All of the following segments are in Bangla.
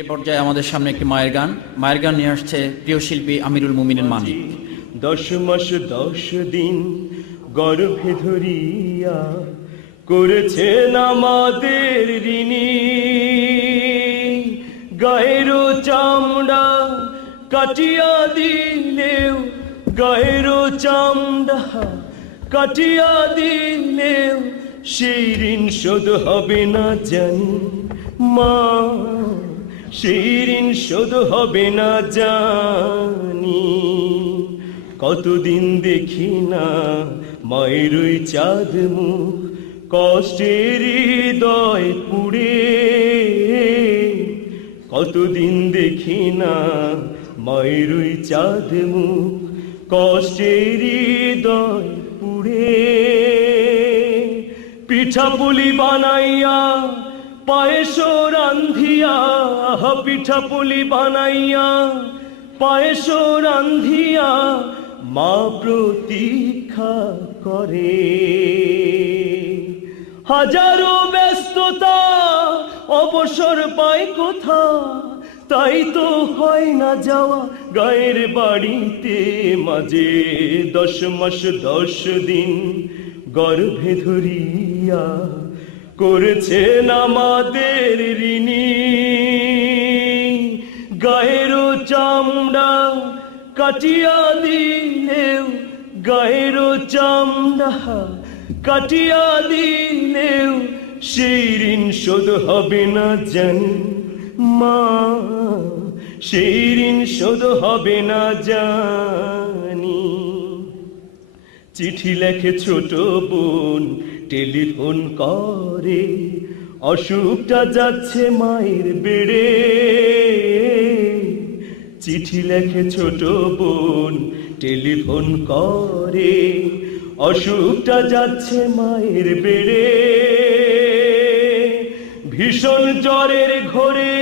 এ পর্যায়ে আমাদের সামনে একটি মায়ের গান। মায়ের গান নিয়ে আসছে প্রিয় শিল্পী আমিরুল মুমিনের মানিক। দশ মাস, দশ দিন গর্ভে ধরিয়া করেছেন আমাদের ঋণী। গায়ের চামড়া কাটিয়া দিলেও, গায়ের চামড়া কাটিয়া দিলেও সেই ঋণ শোধ হবে না জানি মা। ঋণ শোধ হবে না জানি। কতদিন দেখি না মায়ের ওই চাঁদ মুখ, কষ্টের হৃদয় পুড়ে। কতদিন দেখি না মায়ের ওই চাঁদ মুখ, কষ্টের হৃদয় পুড়ে। পিঠা পুলি বানাইয়া পায়েস রান্ধিয়া পিঠা পুলি বানাইয়া পায়েস রান্ধিয়া মা প্রতীক্ষা করে। হাজারো ব্যস্ততা, অবসর পায় কোথা? তাই তো হয় না যাওয়া গায়ের বাড়িতে মাঝে। দশ মাস, দশ দিন গর্ভে ধরিয়া করেছেন আমাদের ঋণী। গায়ের চামড়া কাটিয়া দিলেও, গায়ের চামড়া কাটিয়া দিলেও সেই ঋণ শোধ হবে না জানি মা। সেই ঋণ শোধ হবে না জানি চিঠি লেখে ছোট বোন, টেলিফোন করে। অসুখটা যাচ্ছে মায়ের বেড়ে। চিঠি লেখে ছোট বোন, টেলিফোন করে। অসুখটা যাচ্ছে মায়ের বেড়ে। ভীষণ জ্বরের ঘোরে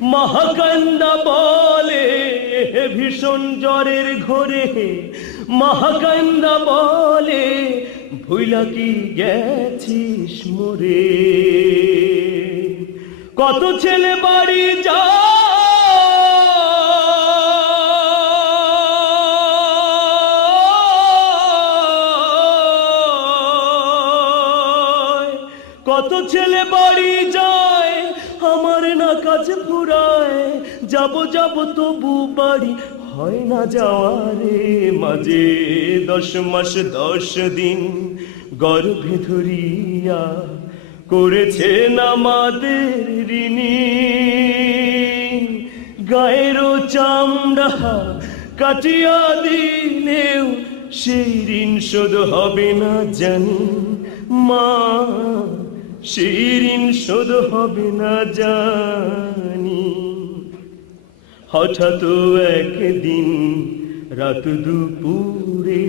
মহাকান্দা বলে। ভীষণ জ্বরের ঘোরে মহাকান্দা বলে, ভুইলা কি গেছিস মোরে? কত ছেলে বাড়ি যা কত ছেলে বাড়ি যায়? আমার না কাছে ফুরায়, যাব যাব তবু বাড়ি হয় না যাওয়ারে মাঝে দশ মাস, দশ দিন গর্ভে ধরিয়া করেছেন আমাদের ঋণী। গায়ের চামড়া কাটিয়া দিলেও সেই ঋণ শোধ হবে না জানি মা। সেই ঋণ শোধ হবে না জানি। হঠাৎ একদিন রাত দুপুরে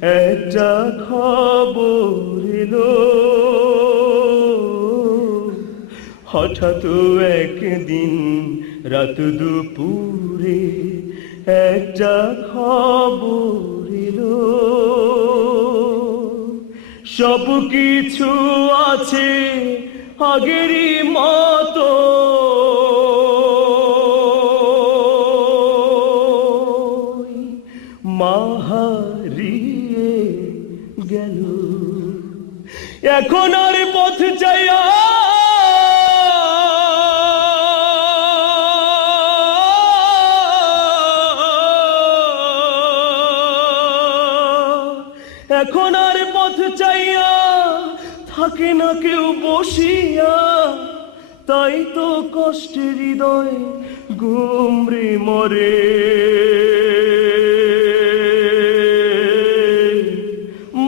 একটা খবর এলো। হঠাৎ একদিন রাত দুপুরে একটা খবর এলো। সব কিছু আছে আগেরই মতো। গেল। এখন আর পথ চাইয়া এখন আর পথ চাইয়া থাকে না কেউ বসিয়া। তাই তো কষ্টের হৃদয় গুমরে মরে।